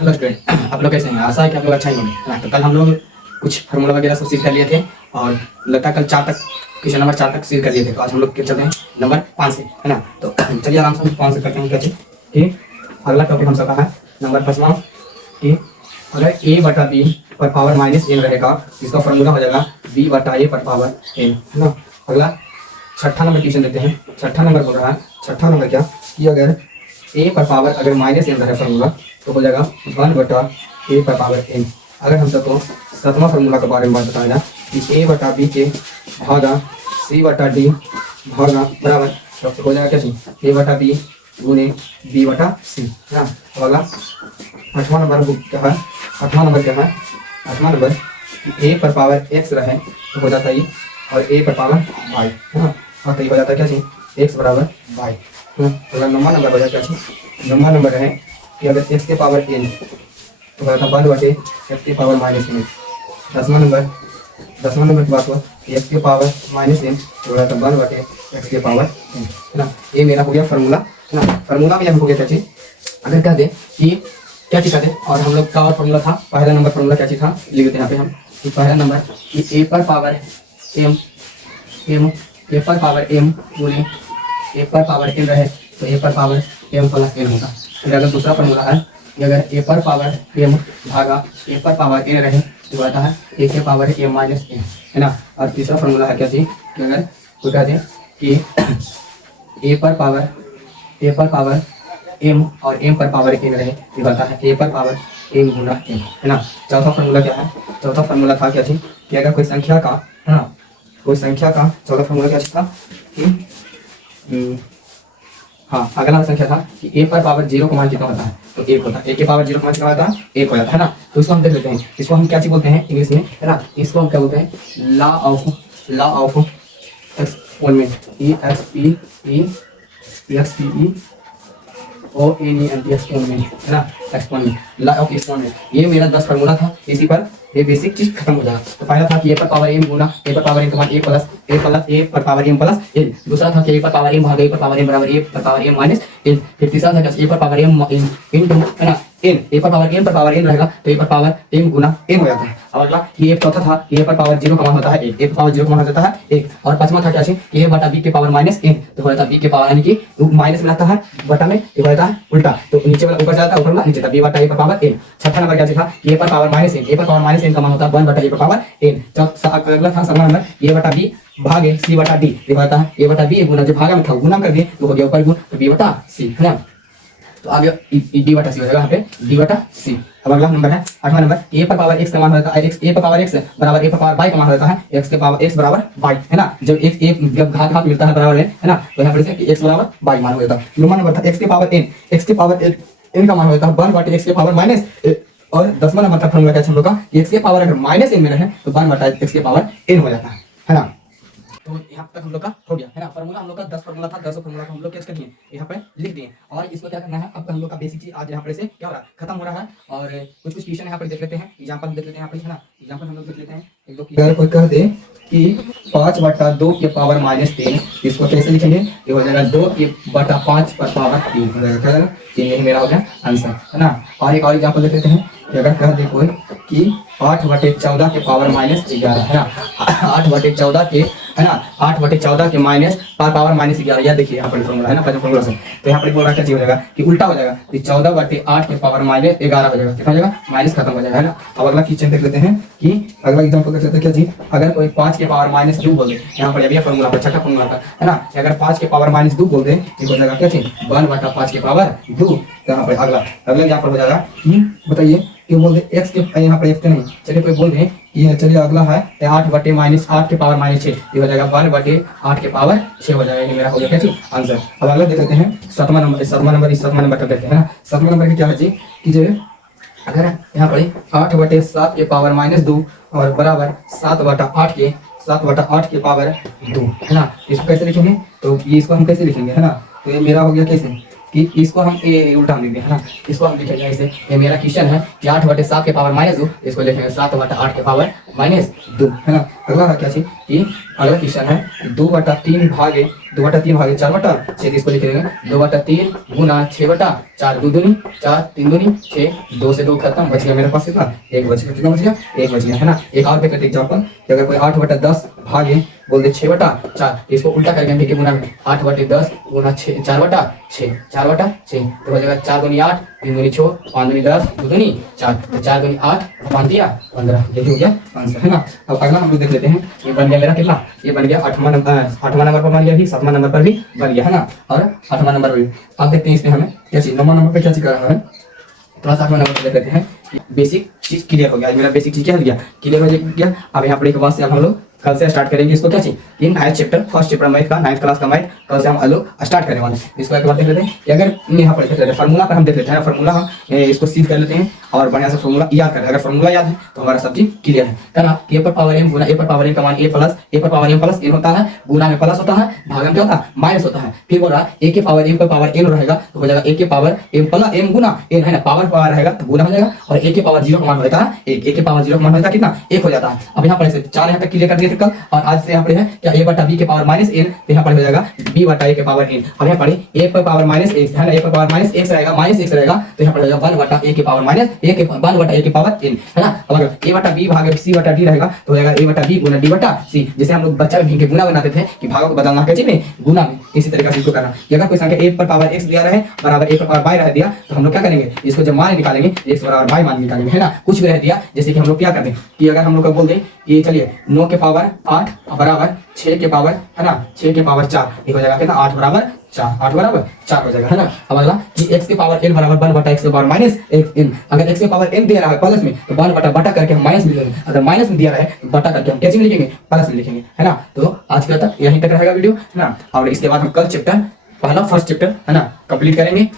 Hello student, आप लोग कैसे हैं? आशा है कि आप लोग अच्छा ही होंगे, है ना। तो कल हम लोग कुछ फार्मूला वगैरह सब सीख कर लिए थे और लगता है कल 4 तक, क्वेश्चन नंबर 4 तक सीख कर लिए थे। तो आज हम लोग चलते हैं नंबर 5 से, है ना। तो चलिए आराम से 5 से करते हैं। क्या चीज कि अगला टॉपिक हम सबका है नंबर 5वां कि अगर a बटा b पर पावर माइनस n रहेगा, इसका फार्मूला हो जाएगा b बटा a पर पावर n, है ना। अगला छठा नंबर क्वेश्चन देते हैं। छठा नंबर बोल रहा है, छठा नंबर क्या कि अगर a पर पावर अगर माइनस n रहे फार्मूला तो हो जाएगा 1 बटा a पर पावर n। अगर हम सबको सातवां फार्मूला के बारे में बात बताया कि a बटा b के भागा c बटा d भागा बराबर तो हो जाएगा क्या चीज a बटा b गुने b बटा c, है ना। तो अगला आठवां नंबर क्या है, आठवां नंबर क्या है, आठवां नंबर कि a पर पावर x रहे तो हो जाता है ये और a पर पावर y, है ना। और तो ये हो जाता है क्या चीज x बराबर y। अगला 9वां नंबर हो जाता है, 9वां नंबर है कि अगर x के पावर n तो हो जाता है 1 बटे x के पावर माइनस n। 10वां नंबर की बात हुआ कि x के पावर माइनस n तो हो जाता है 1 बटे x के पावर n, है ना। ये मेरा हो गया फार्मूला, है ना। फार्मूला में हो गया क्या चीज, अगर कह दे कि क्या चीज कहते और हम लोग का और फार्मूला था, पहला नंबर फार्मूला क्या चीज था लिख देते हैं यहाँ पे हम कि पहला नंबर कि a पर पावर m गुने a पर पावर n रहे तो a पर पावर m प्लस n होगा। फिर अगर दूसरा फार्मूला है कि अगर a पर पावर m भागा a पर पावर n रहे तो आता है a के पावर m माइनस n, है ना। और तीसरा फार्मूला है क्या चीज कि अगर कोई कहते हैं कि a पर पावर m और m पर पावर n रहे तो आता है a पर पावर m गुना n, है ना। चौथा फार्मूला क्या है, चौथा फार्मूला था क्या चीज कि अगर कोई संख्या का, है ना, कोई संख्या का चौथा फार्मूला क्या था कि हाँ अगला संख्या था कि a पर पावर 0 का मान कितना होता है तो 1 होता है। a के पावर 0 का मान कितना होता है 1 हो जाता है ना। तो इसको हम देख लेते हैं, इसको हम क्या चीज बोलते हैं इंग्लिश में, है ना। इसको हम क्या बोलते हैं लॉ ऑफ एक्सपोनेंट, एक्सपोनेंट, है ना। Exponent, law of exponent. ये मेरा 10 फार्मूला था, इसी पर ये बेसिक चीज खत्म हो जाएगा। तो पहला था कि a पर पावर m गुना a पर पावर m का मान a प्लस a पर पावर m प्लस n। दूसरा था कि a पर पावर m भाग a पर पावर m बराबर a पर पावर m माइनस n। फिर तीसरा था कि a पर पावर m इनटू, है ना, n। a पर पावर n रहेगा तो a पर पावर m गुना n हो जाता है। और अगला ये चौथा था कि a पर पावर 0 का मान होता है 1, a पर पावर 0 का मान हो जाता है 1। और पांचवा था क्या चीज कि a बटा b के पावर माइनस n तो हो जाता है b के पावर यानी कि माइनस में आता है बटा में ये हो जाता है उल्टा, तो नीचे वाला ऊपर जाता है ऊपर वाला नीचे जाता है b बटा a पर पावर n। छठा नंबर क्या था a पर पावर माइनस n, a पर पावर माइनस n का मान होता है 1 बटा a पर पावर n। अगला था सातवां नंबर a बटा b भागे c बटा d, ये होता है a बटा b गुना जो भागा में था गुना कर दिए तो हो गया ऊपर गुण तो b बटा c, है ना। तो आगे d बटा c हो जाएगा यहाँ पे d बटा c। अब अगला नंबर है आठवां नंबर a पर पावर x का मान होता है a पर पावर x बराबर a पर पावर y का मान होता है x के पावर x बराबर y, है ना। जब एक जब घात मिलता है बराबर है ना, तो यहाँ पर से x बराबर y मान हो जाता है। नौवां नंबर था x के पावर n का मान होता है 1 बटे x के पावर माइनस। और 10वां नंबर था फार्मूला क्या हम लोग का x के पावर अगर माइनस n में रहे तो 1 बटा x के पावर n हो जाता है ना। तो यहाँ तक हम लोग का हो गया, है ना। फार्मूला हम लोग का 10 फार्मूला था, 10 फार्मूला को हम लोग क्या कर दिए यहाँ पे लिख दिए। और इसको क्या करना है अब हम लोग का बेसिक चीज आज यहाँ पर से क्या हो रहा है खत्म हो रहा है। और कुछ क्वेश्चन यहाँ पर देख लेते हैं, एग्जांपल देख लेते हैं यहाँ पर, है ना। एग्जांपल हम लोग देख लेते हैं एक दो। अगर कोई कह दे कि 5 बटा 2 के पावर माइनस 3, इसको कैसे लिखेंगे, ये हो जाएगा 2 के बटा 5 पर पावर 3 हो जाएगा, क्या तो यही मेरा हो गया आंसर, है ना। और एक और एग्जांपल देख लेते हैं कि अगर कह दे कोई कि 8 बटे 14 के पावर माइनस 11, है ना। 8 बटे 14 के, है ना, 8 बटे 14 के माइनस पावर माइनस 11, यह देखिए यहाँ पर फॉर्मूला है ना पहले फॉर्मूला से। तो यहाँ पर बोल रहा क्या चीज हो जाएगा कि उल्टा हो जाएगा कि 14 बटे 8 के पावर माइनस 11 हो जाएगा, कितना हो जाएगा माइनस खत्म हो जाएगा, है ना। अब अगला क्वेश्चन देख लेते हैं कि अगला एग्जांपल देख लेते हैं क्या जी अगर कोई 5 के पावर माइनस 2 बोल दे, यहाँ पर अभी फॉर्मूला पर छठा फॉर्मूला था, है ना। अगर 5 के पावर माइनस 2 बोल दे ये हो जाएगा क्या चीज 1 बटा 5 के पावर 2। यहाँ पर अगला एग्जांपल हो जाएगा कि बताइए कि बोल दे x के, यहाँ पर x के नहीं, चलिए कोई बोल दे ये, चलिए अगला है 8 बटे माइनस 8 के पावर माइनस 6, ये हो जाएगा 1 बटे 8 के पावर 6 हो जाएगा। ये मेरा हो गया क्या चीज आंसर। अब अगला देख लेते हैं सातवां नंबर कर देते हैं ना। सातवां नंबर की क्या है जी कि जो अगर यहाँ पर 8 बटे 7 के पावर माइनस 2 और बराबर 7 बटा 8 के पावर 2, है ना। इसको कैसे लिखेंगे तो ये इसको हम कैसे लिखेंगे, है ना। तो ये मेरा हो गया कैसे कि इसको हम ये उल्टा हम लिख दें, है ना। इसको हम लिखेंगे ऐसे, ये मेरा क्वेश्चन है कि 8/7 के पावर -2, इसको लिखेंगे 7/8 के पावर -2, है ना। अगला है क्या चीज कि अगला क्वेश्चन है 2/3 भागे 4/6, इसको लिख देंगे 2/3 गुना 6/4, 2 दूनी 4, 3 दूनी 6, 2 से 2 खत्म, बच गया मेरे पास कितना, 1 बच गया। कितना बच गया, 1 बच गया, है ना। एक और पे करते एग्जांपल कि अगर कोई 8/10 भागे बोल दे 6/4, इसको उल्टा करके हम लिखेंगे गुना में 8/10 गुना 4/6, 4/6 तो हो जाएगा 4 दूनी 8, 3 दूनी 6, 5 दूनी 10, 2 दूनी 4, तो 4 दूनी 8, 5 दिया 15, देखिए हो गया आंसर, है ना। अब अगला हम लोग देख लेते हैं, ये बन गया मेरा कितना, ये बन गया 8वां नंबर पर बन गया, भी 7वां नंबर पर भी बन गया, है ना, और 8वां नंबर पर भी। अब देखते हैं इसमें हमें क्या चीज 9वां नंबर पे क्या चीज कर रहा है, थोड़ा सा 8वां नंबर पर देख लेते हैं। बेसिक चीज क्लियर हो गया, मेरा बेसिक चीज क्या हो गया, क्लियर हो गया। अब यहाँ पर एक बात से अब हम लोग कल से स्टार्ट करेंगे इसको, क्या चीज इन 9th chapter first chapter math का 9th क्लास का मैथ कल से हम लोग स्टार्ट करने वाले हैं। इसको एक बार देख लेते हैं कि अगर यहाँ पर देख लेते हैं फार्मूला पर हम देख लेते हैं, फार्मूला हम इसको सीध कर लेते हैं और बढ़िया से फार्मूला याद कर, अगर फार्मूला याद है तो हमारा सब चीज क्लियर है ना। ए पर पावर m गुना ए पर पावर n का मान a प्लस ए पर पावर m प्लस n होता है, गुना में प्लस होता है, भाग में क्या होता है माइनस होता है। फिर बोल रहा a के पावर m पर पावर n रहेगा तो हो जाएगा a के पावर m प्लस m गुना n, है ना, पावर रहेगा तो गुना हो जाएगा, और a के पावर 0 का मान होता है 1, a के पावर 0 का मान होता है कितना 1 हो जाता है। अब यहाँ पर 4 यहाँ तक क्लियर कर दिए थे कल, और आज से यहाँ पर है क्या a/b के पावर -n, तो यहाँ पर हो जाएगा b/a के पावर n। अब यहाँ पर a पर पावर -x, है ना, a पर पावर -x रहेगा, -x रहेगा तो यहाँ पर हो जाएगा 1/a के पावर -1/a के पावर n, है ना। अब अगर a/b भागे c/d रहेगा तो हो जाएगा a/b गुना d/c, जैसे हम लोग बच्चा में गुना बनाते थे कि भागों को बदलना कैसे में गुना में, इसी तरीके से इसको करना कि अगर कोई संख्या a पर पावर x दिया रहे बराबर a पर पावर y रह दिया तो हम लोग क्या करेंगे, इसको जब मान निकालेंगे x बराबर y मान निकालेंगे, है ना। कुछ भी रह दिया जैसे कि हम लोग क्या करते हैं कि अगर हम लोग का बोल दें ये चलिए 9 के पावर 8 बराबर 6 के पावर, है ना, 6 के पावर 4, ये हो जाएगा कितना 8 बराबर 4 हो जाएगा, है ना। अब अगला कि x के पावर n बराबर 1/x के पावर -n, अगर x के पावर n दिया रहा है प्लस में तो 1/बटा करके हम माइनस में लिखेंगे, अगर माइनस में दिया रहा है बटा करके हम कैसे में लिखेंगे, प्लस में लिखेंगे, है ना। तो आज का तक यहीं तक रहेगा वीडियो, है ना, और इसके बाद हम कल चैप्टर पहला फर्स्ट चैप्टर, है ना, कंप्लीट करेंगे।